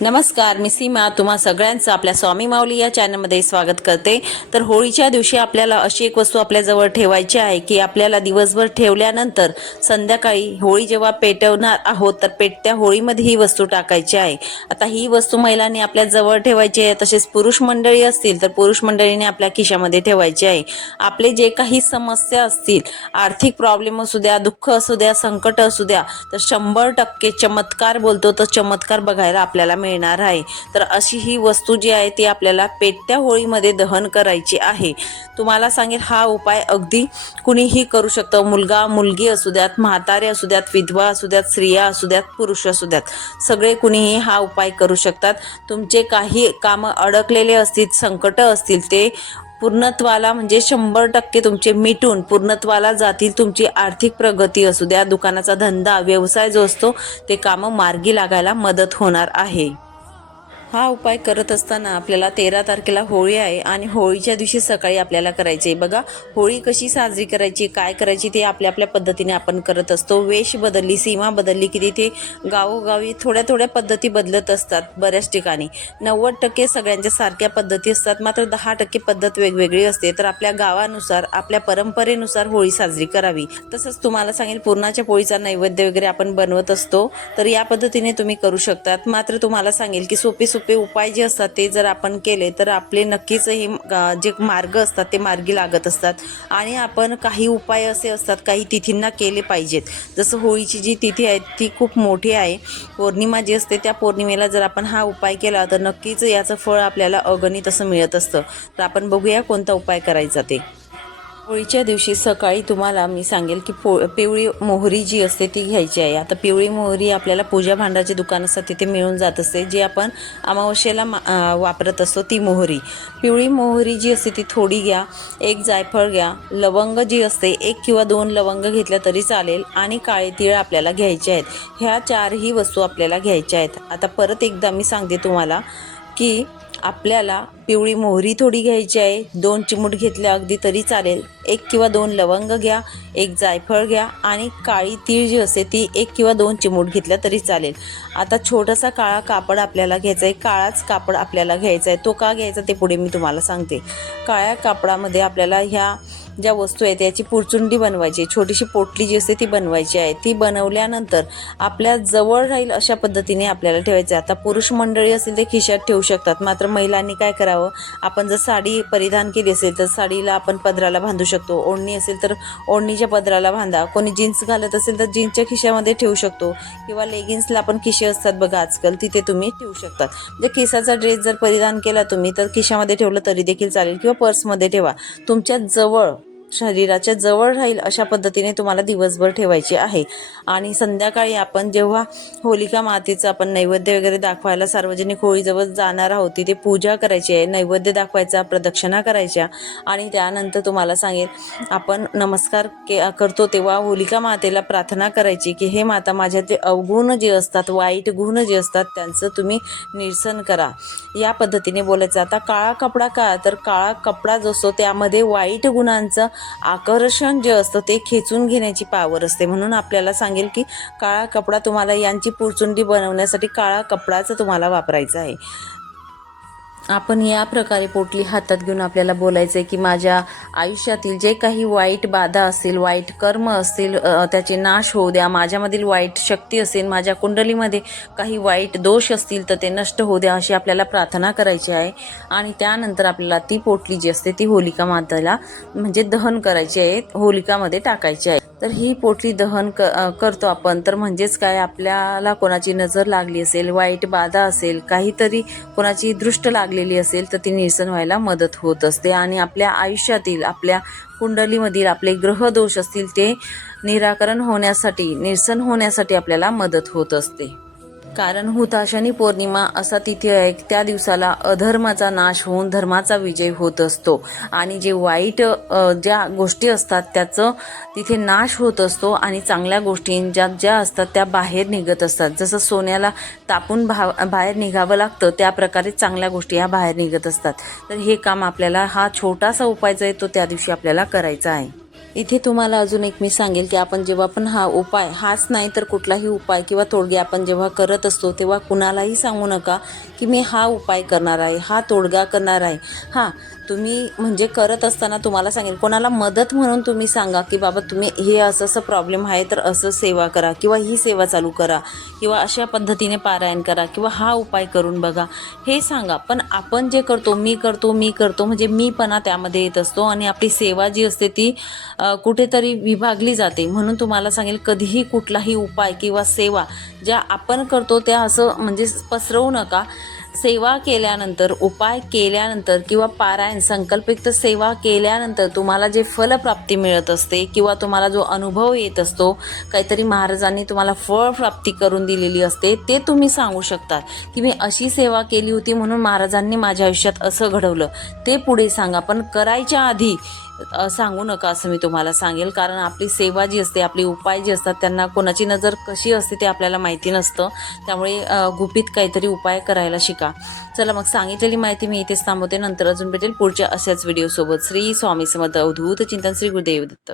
नमस्कार मी सीमा. तुम्हा सगळ्यांचं आपल्या स्वामी माऊली या चॅनलमध्ये स्वागत करते. तर होळीच्या दिवशी आपल्याला अशी एक वस्तू आपल्याजवळ ठेवायची आहे की आपल्याला दिवसभर ठेवल्यानंतर संध्याकाळी होळी जेव्हा पेटवणार आहोत तर पेटत्या होळीमध्ये ही वस्तू टाकायची आहे. आता ही वस्तू महिलांनी आपल्या जवळ ठेवायची आहे तसेच पुरुष मंडळी असतील तर पुरुष मंडळीने आपल्या खिशामध्ये ठेवायची आहे. आपले जे काही समस्या असतील आर्थिक प्रॉब्लेम असू द्या दुःख असू द्या संकट असू द्या तर शंभर टक्के चमत्कार बोलतो तर चमत्कार बघायला आपल्याला मिळणार आहे. तर अशी ही वस्तू जी आहे ती आपल्याला पेटत्या होळीमध्ये दहन करायची आहे. तुम्हाला सांगेल हा उपाय अगदी कुणीही करू शकतं. मुलगा मुलगी असू द्यात म्हातारे असू द्यात विधवा असू द्यात स्त्रिया असू द्यात पुरुष असू द्यात सगळे कुणीही हा उपाय करू शकतात. तुमचे काही कामं अडकलेले असतील संकट असतील ते पूर्णत्वाला म्हणजे शंभर टक्के तुमचे मिटून पूर्णत्वाला जातील तुमची आर्थिक प्रगती असू द्या दुकानाचा धंदा व्यवसाय जो असतो ते कामं मार्गी लागायला मदत होणार आहे. हा उपाय करत असताना आपल्याला तेरा तारखेला होळी आहे आणि होळीच्या दिवशी सकाळी आपल्याला करायचे. बघा होळी कशी साजरी करायची काय करायची ते आपल्या आपल्या पद्धतीने आपण करत असतो. वेश बदलली सीमा बदलली की तिथे गावोगावी थोड्या थोड्या पद्धती बदलत असतात बऱ्याच ठिकाणी. नव्वद टक्के सगळ्यांच्या सारख्या पद्धती असतात. मात्र दहा टक्के पद्धत वेगवेगळी असते. तर आपल्या गावानुसार आपल्या परंपरेनुसार होळी साजरी करावी. तसंच तुम्हाला सांगेल पूर्णाच्या पोळीचा नैवेद्य वगैरे आपण बनवत असतो. तर या पद्धतीने तुम्ही करू शकतात. मात्र तुम्हाला सांगेल की सोपे सोपे उपाय जे असतात ते जर आपण केले तर आपले नक्कीच हे जे मार्ग असतात ते मार्गी लागत असतात. आणि आपण काही उपाय असे असतात काही तिथींना केले पाहिजेत. जसं होळीची जी तिथी आहे ती खूप मोठी आहे. पौर्णिमा जी असते त्या पौर्णिमेला जर आपण हा उपाय केला तर नक्कीच याचं फळ आपल्याला अगणित असं मिळत असतं. तर आपण बघूया कोणता उपाय करायचा ते. होळीच्या दिवशी सकाळी तुम्हाला मी सांगेल की पो पिवळी मोहरी जी असते ती घ्यायची आहे. आता पिवळी मोहरी आपल्याला पूजा भांडाचे दुकान असतात तिथे मिळून जात असते. जे आपण अमावस्येला मा वापरत असतो ती मोहरी. पिवळी मोहरी जी असते ती थोडी घ्या एक जायफळ घ्या लवंग जी असते एक किंवा दोन लवंग घेतल्या तरी चालेल आणि काळे तीळ आपल्याला घ्यायचे आहेत. ह्या चारही वस्तू आपल्याला घ्यायच्या आहेत. आता परत एकदा मी सांगते तुम्हाला की आपल्याला पिवळी मोहरी थोडी घ्यायची आहे. दोन चिमूट घेतल्या अगदी तरी चालेल. एक किंवा दोन लवंग घ्या एक जायफळ घ्या आणि काळी तीळ जी असते ती एक किंवा दोन चिमूट घेतल्या तरी चालेल. आता छोटासा काळा कापड आपल्याला घ्यायचा आहे काळाच कापड आपल्याला घ्यायचा आहे तो का घ्यायचा ते पुढे मी तुम्हाला सांगते. काळ्या कापडामध्ये आपल्याला ह्या ज्या वस्तू आहेत याची पुरचुंडी बनवायची छोटीशी पोटली जी असते ती बनवायची आहे. ती बनवल्यानंतर आपल्या जवळ राहील अशा पद्धतीने आपल्याला ठेवायचं आहे. आता पुरुष मंडळी असेल ते खिशात ठेवू शकतात. मात्र महिलांनी काय करावं? आपण जर साडी परिधान केली असेल तर साडीला आपण पदराला बांधू शकतो. ओढणी असेल तर ओढणीच्या पदराला बांधा. कोणी जीन्स घालत असेल तर जीन्सच्या खिशामध्ये ठेवू शकतो. किंवा लेगिन्सला पण खिशे असतात बघा आजकाल तिथे तुम्ही ठेवू शकतात. म्हणजे खिसाचा ड्रेस जर परिधान केला तुम्ही तर खिशामध्ये ठेवलं तरी देखील चालेल. किंवा पर्समध्ये ठेवा. तुमच्या जवळ शरीराच्या जवळ राहील अशा पद्धतीने तुम्हाला दिवसभर ठेवायची आहे. आणि संध्याकाळी आपण जेव्हा होलिका मातेचं आपण नैवेद्य वगैरे दाखवायला सार्वजनिक होळीजवळ जाणार आहोत तिथे पूजा करायची आहे नैवेद्य दाखवायचा प्रदक्षिणा करायच्या आणि त्यानंतर तुम्हाला सांगेल आपण नमस्कार के करतो तेव्हा होलिका मातेला प्रार्थना करायची की हे माता माझ्यातले अवगुण जे असतात वाईट गुण जे असतात त्यांचं तुम्ही निरसन करा. या पद्धतीने बोलायचं. आता काळा कपडा का तर काळा कपडा जो असतो त्यामध्ये वाईट गुणांचं आकर्षण जे असतं ते खेचून घेण्याची पावर असते. म्हणून आपल्याला सांगेल की काळा कपडा तुम्हाला यांची पुरचुंडी बनवण्यासाठी काळा कपडाचा तुम्हाला वापरायचा आहे. आपण या प्रकारे पोटली हातात घेऊन आपल्याला बोलायचं आहे की माझ्या आयुष्यातील जे काही वाईट बाधा असतील वाईट कर्म असतील त्याचे नाश होऊ द्या माझ्यामधील वाईट शक्ती असेल माझ्या कुंडलीमध्ये काही वाईट दोष असतील तर ते नष्ट होऊ द्या अशी आपल्याला प्रार्थना करायची आहे. आणि त्यानंतर आपल्याला ती पोटली जी असते ती होलिका माताला म्हणजे दहन करायची आहे होलिकामध्ये टाकायची आहे. तर ही पोटली दहन क करतो आपण. तर म्हणजेच काय? आपल्याला कोणाची नजर लागली असेल वाईट बाधा असेल काहीतरी कोणाची दृष्ट लागलेली असेल तर ती निरसन व्हायला मदत होत असते. आणि आपल्या आयुष्यातील आपल्या कुंडलीमधील आपले ग्रहदोष असतील ते निराकरण होण्यासाठी निरसन होण्यासाठी आपल्याला मदत होत असते. कारण हुताशनी पौर्णिमा असा तिथी आहे त्या दिवसाला अधर्माचा नाश होऊन धर्माचा विजय होत असतो. आणि जे वाईट ज्या गोष्टी असतात त्याचं तिथे नाश होत असतो आणि चांगल्या गोष्टी ज्या ज्या असतात त्या बाहेर निघत असतात. जसं सोन्याला तापून भा बाहेर निघावं लागतं त्या प्रकारे चांगल्या गोष्टी ह्या बाहेर निघत असतात. तर हे काम आपल्याला हा छोटासा उपाय जो आहे तो त्या दिवशी आपल्याला करायचा आहे. इथे तुम्हाला अजून एक मी सांगेल की आपण जेव्हा पण हा उपाय हाच नाही तर कुठलाही उपाय किंवा तोडगे आपण जेव्हा करत असतो तेव्हा कुणालाही सांगू नका की मी हा उपाय करणार आहे हा तोडगा करणार आहे. हां तुम्ही म्हणजे करत असताना तुम्हाला सांगेल कोणाला मदत म्हणून तुम्ही सांगा की बाबा तुम्ही हे असं असं प्रॉब्लेम आहे तर असं सेवा करा किंवा ही सेवा चालू करा किंवा अशा पद्धतीने पारायण करा किंवा हा उपाय करून बघा. हे सांगा. पण आपण जे करतो मी करतो मी करतो म्हणजे मीपणा त्यामध्ये येत असतो आणि आपली सेवा जी असते ती कुठेतरी विभागली जाते. म्हणून तुम्हाला सांगेल कधीही कुठलाही उपाय किंवा सेवा ज्या आपण करतो त्या असं म्हणजे पसरवू नका. सेवा केल्यानंतर उपाय केल्यानंतर किंवा पारायण संकल्पयुक्त सेवा केल्यानंतर तुम्हाला जे फलप्राप्ती मिळत असते किंवा तुम्हाला जो अनुभव येत असतो काहीतरी महाराजांनी तुम्हाला फळप्राप्ती करून दिलेली असते ते तुम्ही सांगू शकता. की मी अशी सेवा केली होती म्हणून महाराजांनी माझ्या आयुष्यात असं घडवलं. ते पुढे सांगा. पण करायच्या आधी सांगू नका असं मी तुम्हाला सांगेल. कारण आपली सेवा जी असते आपली उपाय जे असतात त्यांना कोणाची नजर कशी असते ते आपल्याला माहिती नसतं. त्यामुळे गुपित काहीतरी उपाय करायला शिका. चला मग सांगितलेली माहिती मी इथेच थांबवते. नंतर अजून भेटेल पुढच्या अशाच व्हिडिओसोबत श्री स्वामी समर्थ. अवधूत चिंतन श्री गुरुदेव दत्त.